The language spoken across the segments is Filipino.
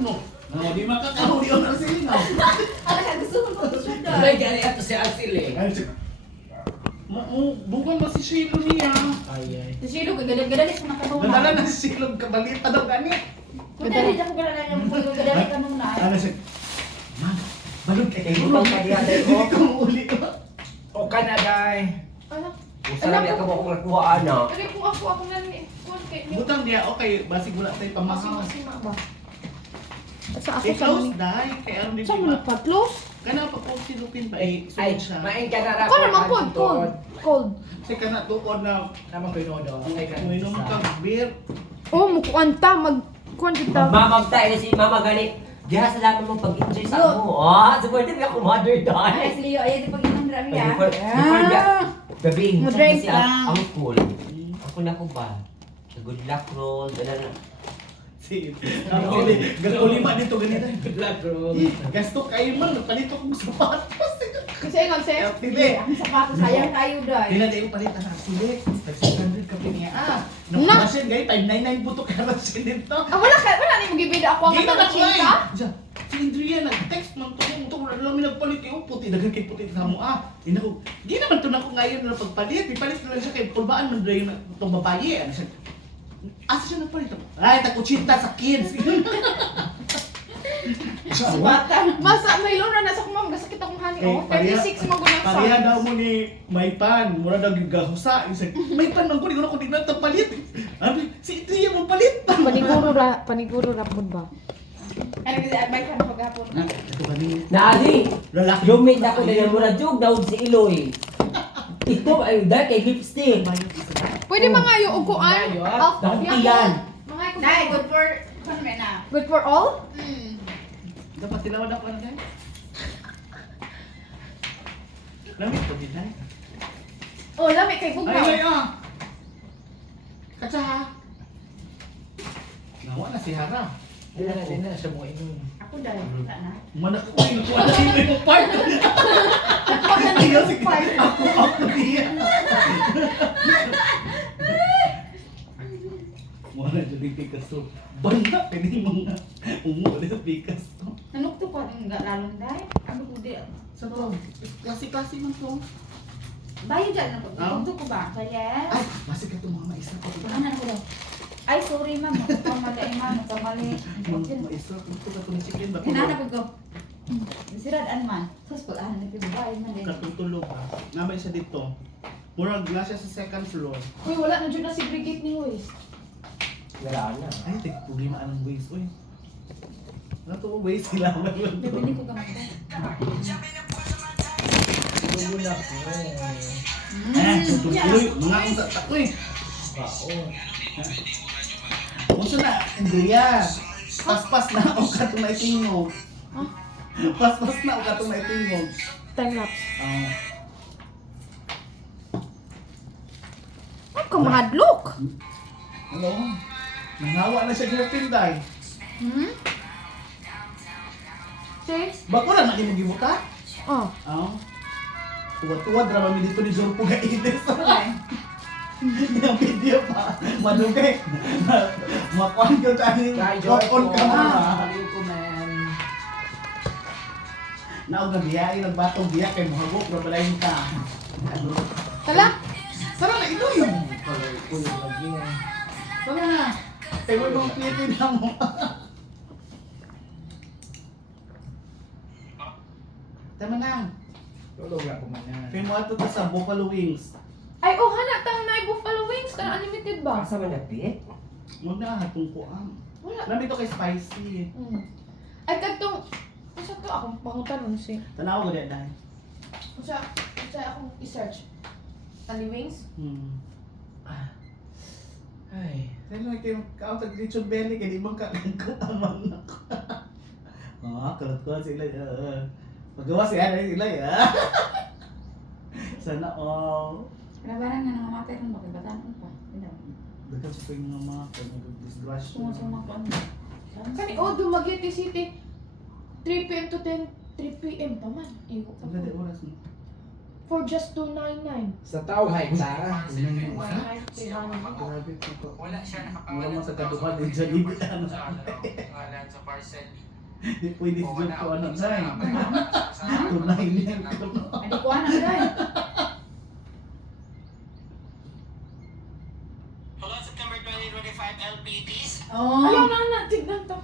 no. No, di makakauli on ang sila. Ano ka gusto mo mag-shot doon? May gani ato si Asil eh. Ay, bukan ba si Shilo niya? Ay. Si Shilo, gagalit ko na kanong Nadala na si Shilo, kabalita daw gani. Gagalit ako gagalit yung gagalit kanong na. Ano siya? Man, balog kay kayo. Ibang padiyaday ko. Hindi ko mauli ko. O ka na, day. Ano? Usa na ako mo kuha ana. Pero kung ako na ni, kung kay Butang diya, okay, basig wala tayo pamahaw. masima ba? At sa ako sa I-close mani. dahil, kaya aron din Sa mani pa close? Kana pa po si Lupin ba, Ay, sunod siya. main ka na ra. Ako naman cold. Cold. Kasi kana tukod na, Naman ko inodo. Ay ka. kung inom ka beer, Oh, mukuan ta kuan kita. Mamam tayo si Mama gani. Diha sa laman mo pag-enjoy sa No. mo. Ah, supportive ako mother Ay, dai. si Leo, ayan yung pag-inom drami ya. Gabi, Mo-drink kasi lang. ang cool. Ako na ko ba? Sa good luck roll, gano'n. si gasto lima dito ganito. Good luck roll. Gasto kayo man, palito kong sapatos. Kasi nga se, Pili. ang sapatos sayang tayo dai. Tila tayo palitan na sili. 600 ka niya. Nung Na. karasin, gay, 599 buto karasin dito. Wala ni magibida ako ang Gina mata na ko cinta. Diyan, si Andrea nag-text man to, wala namin nagpalit yung puti, dagan kay puti sa mo Ina ko, di naman to na ko ngayon na pagpalit, ipalit na lang siya kay pulbaan man rin itong babae. Ano siya? Asa siya nagpalit? Ay, takutsinta sa kids. Masa may luna na sa kumam gasakit akong hani oh. 36 mo gunang sa. Pareha daw mo ni Maypan, mura daw yung gahusa. Maypan man ko, di ko na ko tignan ito palit. Abi, si Andrea mo palit. Paniguro ra pud ba. Ano kasi advice kan paghapon. Ito kanina. Naadi, Lalaki. lumit ako na yung mura jug daw si Iloy. Ito ay dahil kay lipstick. Pwede mga yung uguan. Dahil iyan. Mga Nay, good for ano na? Good for all? Dapat tinawad ako na guys. Lamit ko din ay. Oh, lami kay Ay, bugnaw. ay, Katsa ha. Nawa na si Hara. Di na siya mo inom. Ako dahil na. Manak ko yung kuha na yung part. Ako na Ayaw ni si ako diya. Wala dyan yung Picasso. Banda, pwede mga umuwi sa Picasso. Anok to pa ng lalong dahil? Ano ko di? Sa to, klase-klase man to. Bayo dyan na po. Ah? Ito ko ba? Yes. Ay, masig ka itong mga maisa ko. Ano ko daw? Ay, sorry ma'am. Kamali ma'am. Kamali. Mga maisa, ito ka itong chicken ba? Hinana ko go. Sirad man. Sus, pag-ahan na pinabay man din. Katutulog ha. Namay siya dito. Murag na siya sa second floor. Uy, wala na dyan na si Brigitte ni Luis. Wala na. Ay, problema anong ways. Uy. Ano to ways sila? Bibili ko gamit ko. Tulo na ko. Tutuloy. Mga kung sa takoy. Baon. Kung na, Andrea. Paspas na o katong maitingog. Huh? Paspas na o katong maitingog. Time lapse. Ay, kumadlok. Hello? Nangawa na siya girlfriend dahil. Sis? Bako lang nakin magibuta? Oh. Oo. Tuwad-tuwad drama mi dito ni Zorpo ga inis. Yung video pa. Madugay. Makuhan ko tayo. Rock on ka mo. Aliw ko man. Naog na biya, nagbatong biya kay muhagok na balayin ka. Tala? Sana na ito yung. Kulo lagi. Sana na. Kaya mo yung pitin na mo. Tama na. Tulog na ko man yan. Kaya mo ato to sa Buffalo Wings. Ay, oh, hanap tang na Buffalo Wings. Kana unlimited ba? Asa man nagpit? Huwag na, hatong kuang. Wala. Lamit to kay spicy. Ay, katong... Asa to akong pangutan si... Tanaw ko dyan dahil. Asa akong i-search. Ali Wings? Ay. Dahil lang kayo kautag lechon belly kaya di bang kakagkaman ako. Kalat-kalat sila. Magawa si Ana sila ya. Sana all. Kanabaran nga nangamatay kung makibataan pa. Dagan sa pwede nga mga disgrasya. Sumasama ko ano. Kani, oh, Dumaguete City. 3 p.m. to 3 p.m. pa man. Ang ganda oras mo. For just 299. Sa tao hay ta. 19300. Grabe ito. Wala siya Wala nakapangalan mo sa kaduhan din dyan. Hindi ano. Pangalan sa parcel. Hindi pwede si Joke ko ano na eh. Tunay Tunay niyan. Adi ko anak guys. Hello, September 2025 LPTs. Ayaw na anak, tignan to.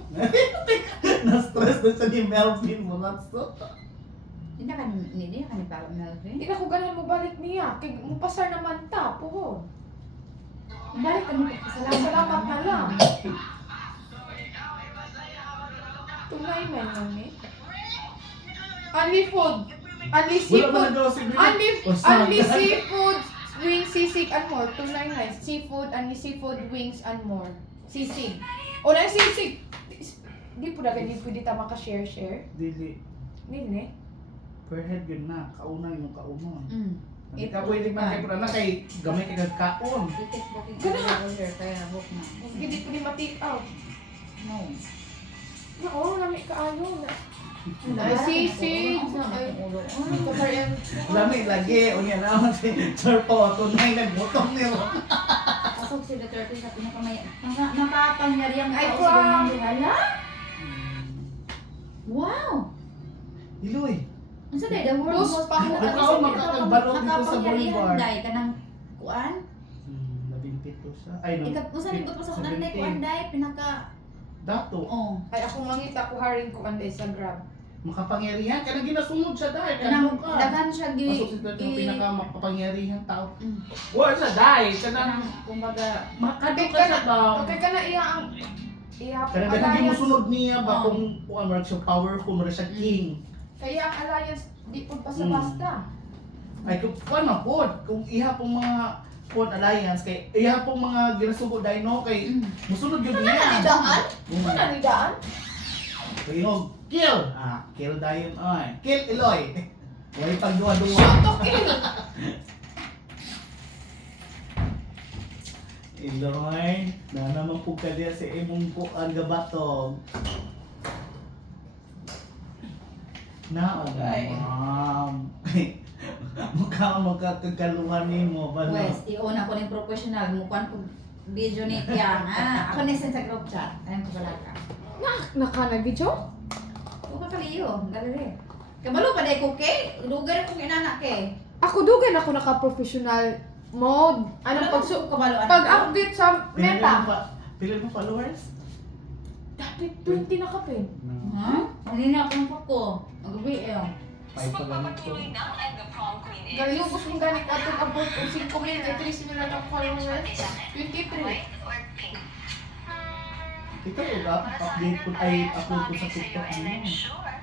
Na-stress na siya ni Melvin mo. That's so. Hindi ka ni Papa Melvin. Hindi na ko ganahan mo balik niya. Kaya mupasar naman ta, puho. Balik ka mo. Salamat na lang. 299 lang eh. Only food. Only Wala ba seafood. nagawa si Green? Only seafood, wings, sisig, and more. 299. Seafood, only seafood, wings, and more. Sisig. O na sisig. Di po na ganyan pwede ta maka-share-share. Dili. Hindi ne? Per head yun na. Kauna yung kaunon. Hindi ka Ito, pwede man kay Pura na kay gamay kay kagkaon. Titik booking Ganun na. order kaya book na. Hindi po ni ma-take out. No. Na oo, nami kaayo na. Ay, sisig. Ay, Kaparian. Lami lagi. O yan naman si Sir Po. Tunay nagbutong niyo. Asok si the 30 sa pinakamay. Nakapangyarihan Ay, ka o wow. sa mga hala? Wow! Iloy. Ang sa day, the world Dos most pa- Ikaw makakagbalot dito sa nakapangyarihan boulevard. day ka ng kuan? Labimpito siya. Ay no. Ikaw, usan nito pa sa kuan day, kuan day, pinaka... Dato. Oh. Ay ako mangita ko haring ko anday sa Grab. Makapangyarihan. Kaya ginasunod siya dahil. Kanang Kanang ka. daghan siya Pasok si Dati yung i- pinakamakapangyarihan tao. Mm. Wala siya dahil. Kanang Kanang, kumbaga, makado Okay ka ka siya na. ba? Okay ka na iya ang iya Kaya dahil mo sunod niya ba Oh. kung ano siya powerful mo siya king. Kaya ang alliance di po basta Mm. basta. Ay kung ano po, kung iha pong mga Pod Alliance kay iha pong mga ginasugo dahil no kay musunod yun niya. Nidaan? Ano na nidaan? Kaya kill. Kill dayon ay. Kill Eloy. Wala pang duwa-duwa. Shoot to kill. Eloy, na naman po ka diya si imong kuan gabatog. Na, Okay. Mukha magkakagaluhan nimo ba no? West, iuna ko ng professional, mukuan ko video ni Tiang. Ako na sa group chat. Ayun ko pala ka. Naka na video? O kakaliyo, galere. Kabalo pa day ko kay, lugar akong inana kay. Ako dugan ako naka-professional mode. Anong kabalo pag-update sa meta? Pila mo followers? Dapat 20 na ka pin. Ha? Hindi na akong pako. Magabi eh. Ay pagalit ko. Pagpapatuloy na ang The Prom Queen is... Galing ko kung ganit atong abot kung 5 mil kay 3 sila ng followers. 23. White or pink? Ito yung update ko ay upload ko sa TikTok And I'm mo. sure,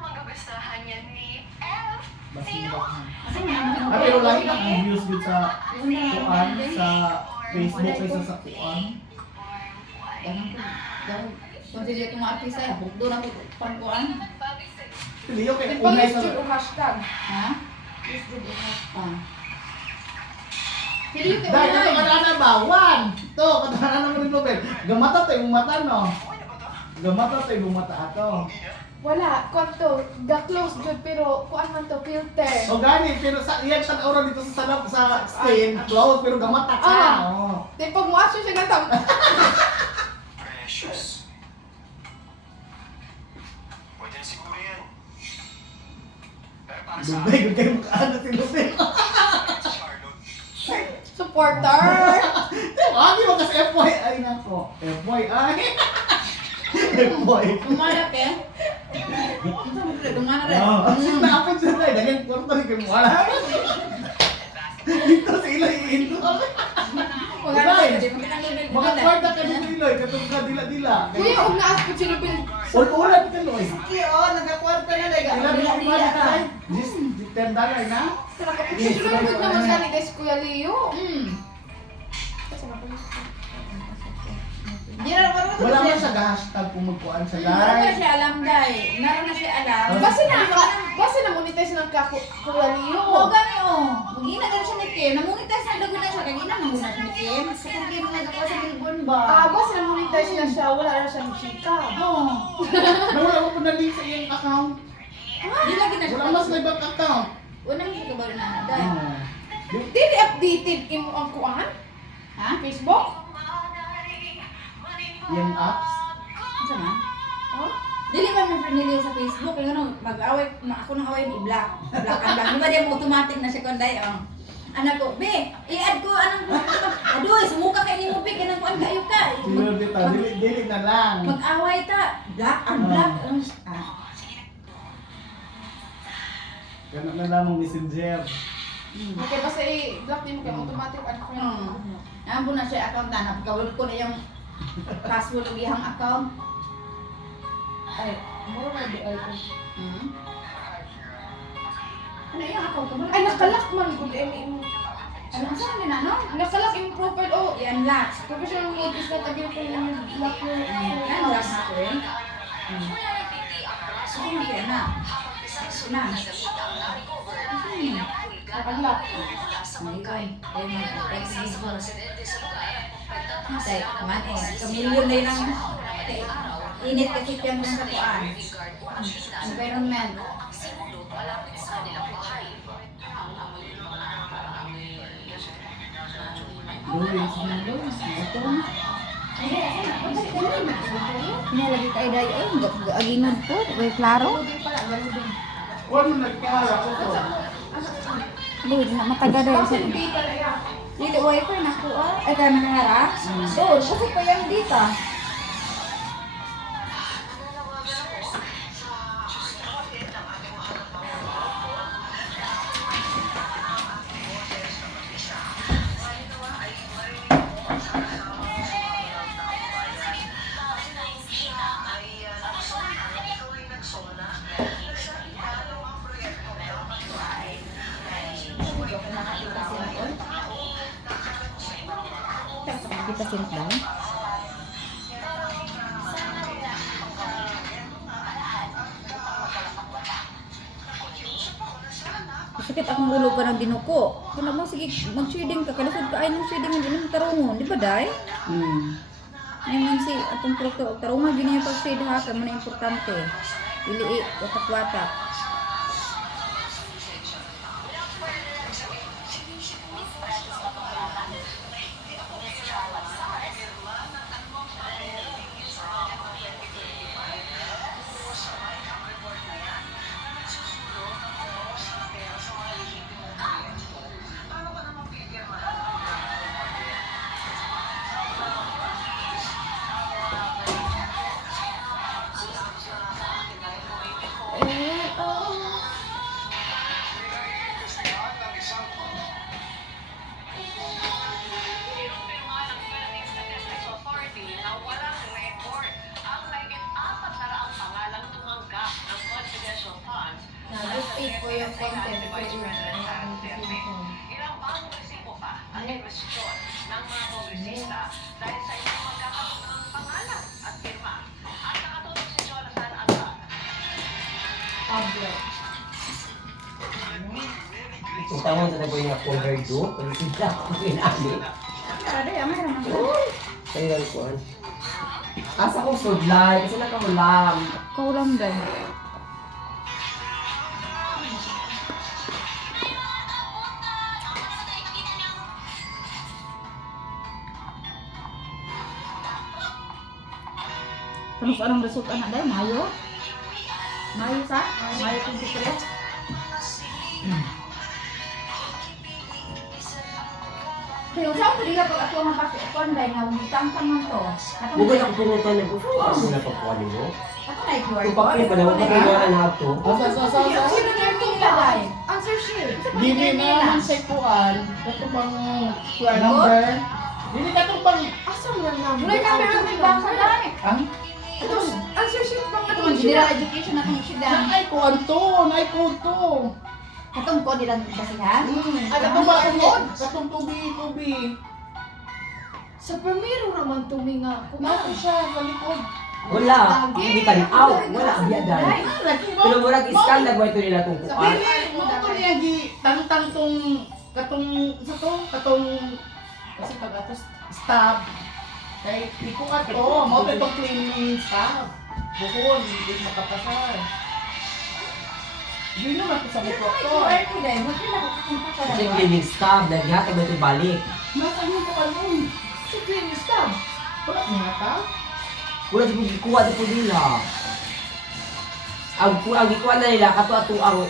magugustuhan yan ni Elf. Basin ba? Asa man Ah, pero lahi lang ang views dito sa kuan sa Facebook kaysa sa kuan. Kung sila itong artista, habog doon ako pangkuan. Liyo kay Di unay pag sa yung hashtag. Ha? Ah. Hindi yung dahil ito kadana ba? One! Ito, kadana naman rin Nobel. Gamata tayo yung mata, no? Gamata tayo yung mata ato. wala, kwanto, the close jud pero kuan man to filter. O gani, pero sa iyan sa aura dito sa salap sa stain, close, pero gamata ka. Ah. Oh. Di pag muasyo siya natang. Precious. Pwede na siguro yan. Pero para sa Dubay, kung kayo makaano si Nobel. Charlotte. Supporter. Agi mo kasi FY. Ay nako. FYI. FY. Umalak eh. Gumana rin. Oh, ang naapod siya tayo. Dagang kwarto ni kayo wala. Dito sa ilay iinto. Mga kwarta ka dito iloy. Katong ka dila-dila. Kuya, og naas po sila bil. Ulan ka loy. Sige, oh, nagkakwarta na lang. Dila-dila ka. Just $10 na. Sunod naman gani guys Kuya Leo. Di na naman ako Wala kasi- man siya ga-hashtag kung magkuhan siya Naroon na live. siya alam, day. Naroon na siya alam. Basta na monetize ng Kuya Leo. Oo, gani oh. Magina gani siya ni Kim. Namungitas na lago na siya. Kanina namuna siya ni Kim. Sa kung Kim nagkakuha sa Melbourne ba? Basta na monetize na siya, wala na siyang chika. Oo. Nawala mo po na link sa iyong account. Di lagi na siya. Wala mas na ibang account. Unang hindi ka ba rin na dahil? Dili updated imo ang kuan? Ha? Facebook? Yung apps. Ano na? Oh? Dili ba may friend nila sa Facebook? Kaya ano, mag-away, ako nang away ni Black. Black and Black. Di ba di mo automatic na siya kunday? Anak ko, be, i-add ko, anong, adoy, sumuka kayo ni mo, be, kanang kuan kayo ka. Siguro dito, dili na lang. Mag-away ta, Black and Black. Ganun na lang ang messenger. Okay, basta i-block din mo kayo automatic unfriend. Nabo na siya account na, napagawal ko na yung password ng iyang account. Ay, mo na di ay. Ano yung account ko mo? Ay nakalak man gud imo. Ano saan nila, no? Nakalak imong profile oh. I-unlock. Professional mode is not available for lock your I-unlock na ko rin. Sige mo kaya na. Na. Nakalak. Ayun. Ayun, mag-Facebook. Tay, man eh. Kamilyon na yun ang init kasi kaya mo sa kuan. Environment. Pinalagi ka iday ay aginod po, way klaro. Loading pala, loading. Huwag mo nagkala ko to. Lord, na mataga daw sa Kasi di pala ya. dito wifi na ko ah. Ay ka nakahara? Doon, kasi pa yan dito. Kita sinit daw. Sakit akong ulo pa ng dinuko. Kaya mo sige mag-shading ka. Kalasod ka ay ng shading hindi mo tarungon. Di ba day? Ngayon si atong produkto. Tarungon din niya pag-shade ha. Kaya mo na importante. Ili watak-watak. Nag-update po yung content ko yung Ilang bagong resibo pa ang requesisyon ng mga kongresista dahil sa inyong magkakaroon ng pangalan at firma. At nakatulog si Jonathan Agba. Pablo. Itawon sa tapo yung cover do, pero sila, pinali. Ada ya, may naman ko. Kaya lang kuhan. Asa ko sudlay, kasi nakamulam. Kaulam din. Ano sa anong result anak dahil? Mayo? Mayo sa? Mayo 23? Kaya saan ko nila pag ako nga pati ako dahil nga umutang-tang man to. Bugay ako pumunta na gusto. Ako na pagkuhan mo. Ako na i-QR Kung pakli pa naman, pagkuhan na ito. Asa. Sino na yung lagay? Answer sheet. Dili naman sa kuan. Kato bang QR number? Dili kato bang... Asa mo na Wala na meron din ba sa dahil? Ang? Ito, answer sheet bang Ito ano man, general education na itong sidan. Ay kuan to. Ay kuan to. Katong ko nilang basihan. Ay, Kato ba? kuan? Katong tubi. Sa primero naman tuminga. Nato siya sa likod. Wala, hindi ka rin out. Wala, biyadan. Pero murag iskan na ito nila itong kuhan. Dili mo ko niya gi tang tong katong kasi pag-atos stab. Kay iko ka to, mo to itong cleaning stab. Bukon, hindi makapasar. Hindi naman ko sa Ito bukok may ko. QR code dahil. Magkila ko kapunta ka Kasi na. cleaning staff, naghihatag ba ito balik? Nasaan yung kakalun? Si cleaning staff. Wala nga ta? Wala di po kuha di po nila. Ang ikuha na nila, kato ato ang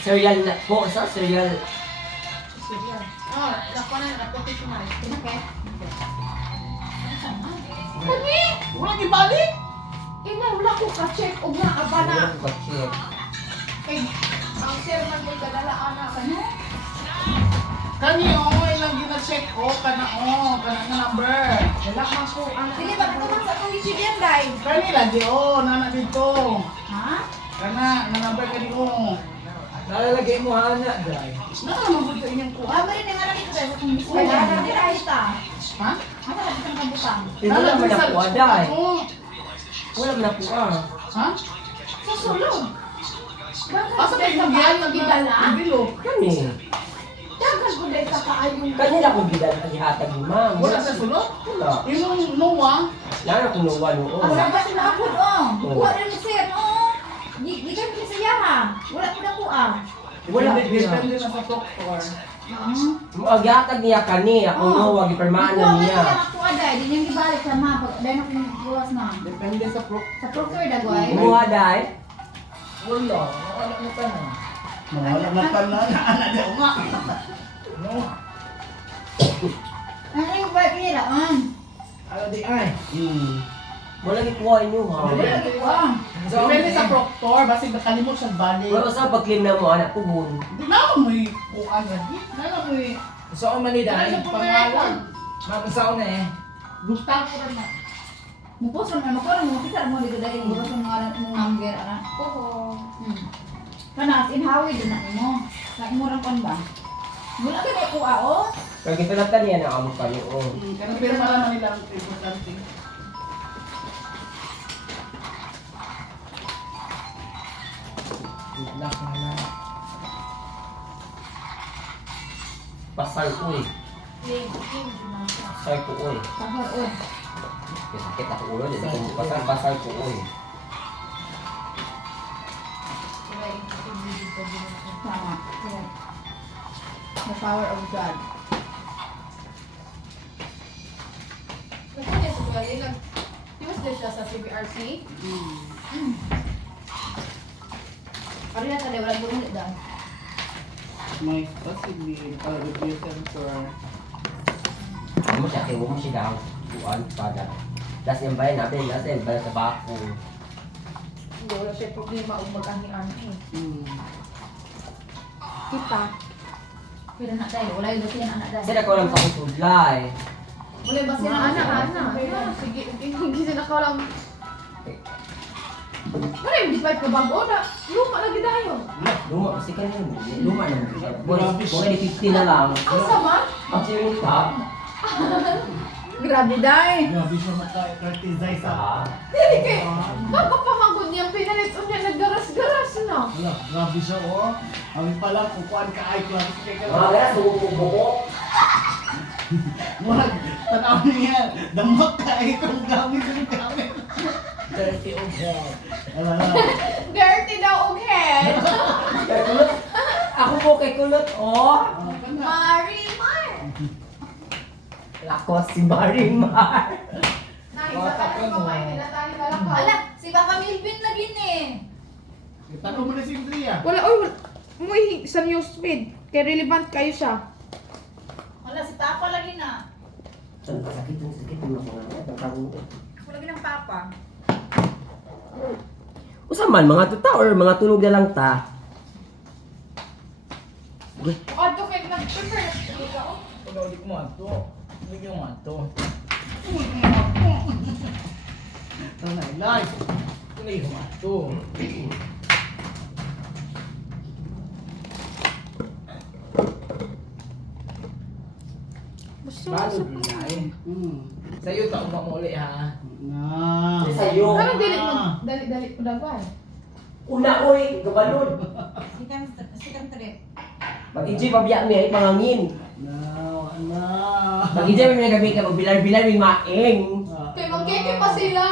cereal na po, sa cereal. Ah, nakuha na nakapunti si Mari. Pinake. Kani? Wala gibalik? Ina, wala ko ka-check o nga abana. Wala ko check. Kay ang sir man ko'y kadala anak ano? Kani ilang gina-check ko, kana nga number. Wala man ko anak. Dili ba naman sa tulisod yan dahil? Kani lagi nana dito. Ha? Kana, nga number kani Nalalagay mo hana, dahil. Naman mo sa inyong kuha. Ah, bari na nga lang ito dahil kung gusto Wala mo. na Hindi na ita. Ha? Ano na ito ang kabutang? Wala naman na kuha dahil. Oo. Wala naman na kuha. Ha? Sa sulod. Asa ba yung yung gidala? Ang bilog. Kani. Dagan ko dahil sa kaayong Kanila kong gihatag ni ma'am. Wala sa sulod? Wala. Yung Noah, Lalo kung nuwa noon. Wala ba sila ako oh? Oo. Kuha rin ni sir oh. Di ka sa yaha. Wala ko na kuha. Wala. depende na sa doktor. Ang gihatag niya kani, ako nuwa, gipermaan na niya. Kuha ka kuha dahil. Di niyang gibalik sa mga. Dahil na kung buwas na. Depende sa Sa proctor dagway. Kumuha dahil. Wala, wala mo ka na. Wala na pala na ana daw nga. No? Ano yung bike nila? Ala di ay. Wala gikuha niyo ha. Wala ko kuha. Depende sa doktor, basta nakalimot siya balik. Wala sa pag-claim na mo anak ko bun. Di na mo may kuan na di. Na mo may Saan man ni dahil? Ano pangalan? Mamasaw na eh. Gusto ko rin na. Mupuson na makuha mo. Kita mo dito dahil bukas yung mga number. Oo. Kana, inhawi din na mo. Sa imurang kon ba? Wala ka na kuha oh. Kaya gipalatan niya na amo pa niyo. Kasi pero malaman nila ang importante. Wala ka na. Pasal ko eh. Pasal ko eh. Sahor oh. Kaya sakit ako ulo. Pasal ko eh. Tama. The power of God. Kasi niya sa tuwali lang. Tiwas din siya sa CBRC. Ano na tali, walang bumili dahil. May possibly review sensor. Amo siya, kaya mo siya daw. Kuan, pada. Das yung bayan natin, das yung bayan sa bako. Hindi, wala siya problema o mag-ani-ani eh. Kita. Pero na dahil, wala yung dati yan anak Kasi dahil. ako lang sa kusudlay. Wala ba Mga sila anak. Sige, hindi sila ka lang. Wala yung divide ka bago na. Luma lagi tayo. Luma, kasi kanina mo. Luma na mo siya. Mga di 50 na lang. Ang sama? Ang siring top. Grabe dahil. Grabe siya maka-cartizay sa... Ah. Dili kay. Magpapamagod niya pinalit o niya naggaras-garas na. Wala, grabe siya oh. Ang pala, kukuan ka ay class. Mga kaya, sumubuko. Wag, tanaw niya. Damak ka ay itong gamit ng gamit. Dirty old head. Dirty daw og head. Kaya kulot. Ako po kay kulot, oh. Marimar. Lako si Marimar. Nakita ka na pamain nila tani ka lang. Ala, si Papa Milvin lagi ni. Kita ko muna si Andrea. Wala, oy, umuwi sa newsfeed. Kaya relevant kayo siya. Wala, si Papa lagi na. Sakit mo ako nga. Wala lagi ng Papa. Usa man, mga tuta or mga tulog na lang ta. Ato kay nag-prepare na siya ka. Wala ulit mo ato. Hindi mo ato. Ito na, live. Hindi mo ato. Balod na eh. Sa'yo ta mo uli ha. Na. Sa'yo. Ano dili mo dali ko dagway. Una, oy, gabalod. Second trip. Mag-enjoy pabiyak mi ay pangangin. Na, na. Mag-enjoy mi gabi ka magbilar-bilar mi maeng. Kay magkeke pa sila.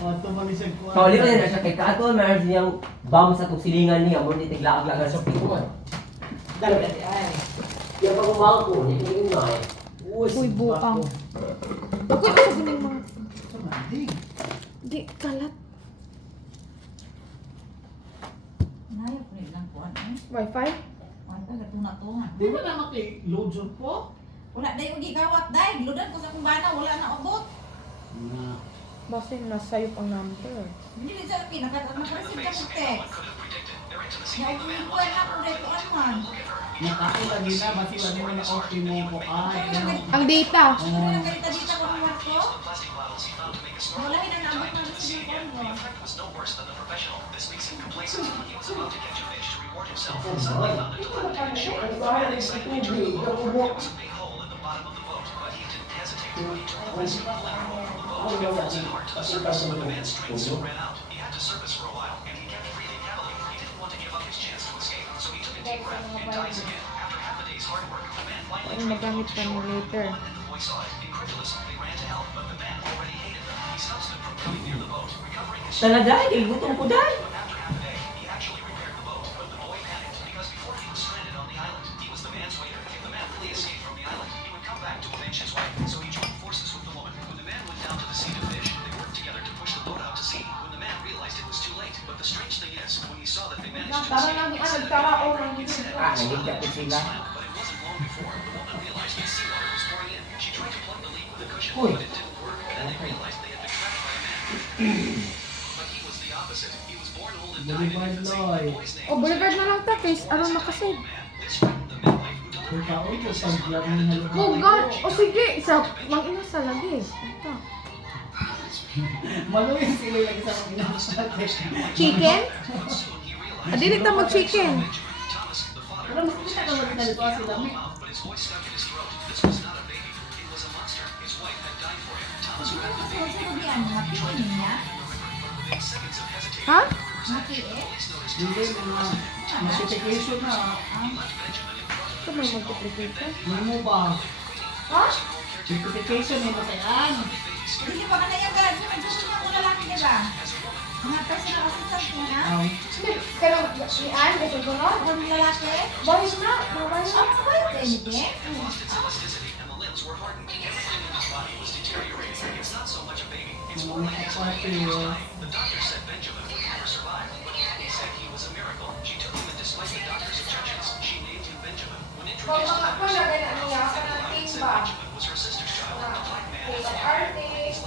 Ato man ni siya kuha. Kauli ko na siya kay Kato, meron siyang bomb sa itong silingan niya, mo di tiglaag-lagan sa pinguan. Dali ay. Yung pag-umawag ko, hindi ko na eh. Uy, buang. Bakit ako guning mga... Sa mandig. Di, kalat. Naya ko nilang kuan eh. Wi-Fi? Kuan ka gatuna to nga. Di ba na maki-load yun po? Wala day ug gigawat day. Giludan ko sa kung bana wala na abot. Na. Basta nasayop ang number. Hindi sa naka-receive ka ng text. Nauwi ko na ko dito man. Nakako lagi na, basi lagi na na-okay mo ko. Ay, Ang data. Ano na ganita dito ko ng warto? Wala na naabot na sa iyo ko. Ano magamit pa mo later. Talaga, gutom ko dahil. Parang nang nagtara o nang Ah, nagigkapit sila. Uy. Boulevard Loy. O, Boulevard na lang tapis. Ano nakasave? Kung kaon ko, pag-vlog ni Halo. Oh God! O sige, isa, mag-ina sa lagi. Ito. Maluin sila lagi sa mga inasabi. Chicken? Dili ta mag-chicken. Pero mas kita ka lagi nalito sila may. Ha? Hindi na. Notification na. Ito may multiplication. Hindi mo ba? Ha? Notification mo kayaan. Hindi pa kanaya gad. Gusto niya ko lalaki diba? Mga personal assistant mo na. Hindi, pero ian, ito ko no? Ang lalaki. Boys na, mabay na. Ano ba yun? Hindi. Mga kapati. Pag mga ko na ganyan niya, ka ng team ba? Artist.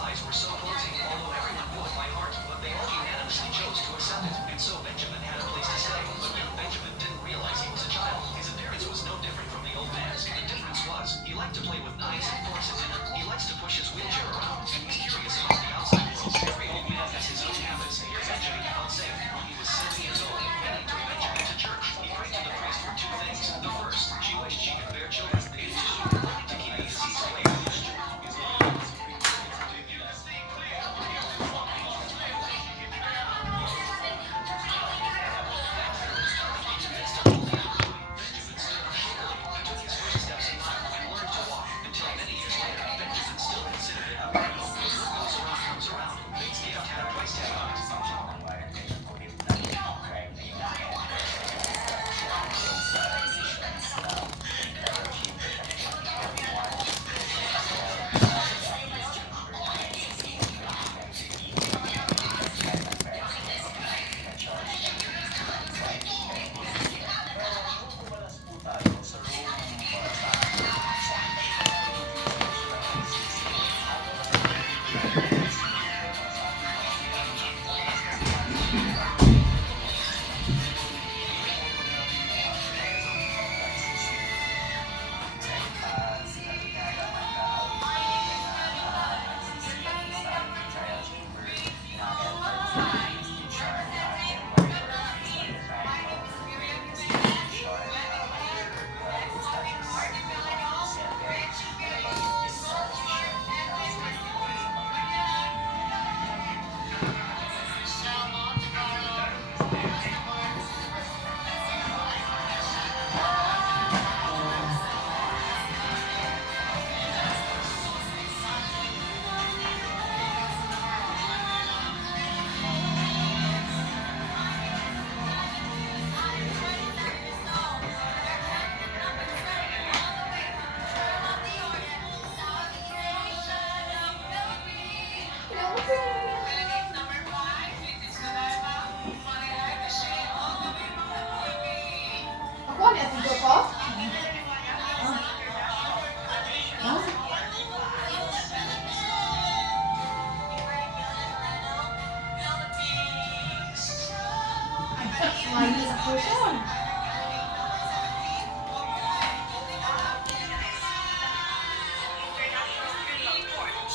smiley na person.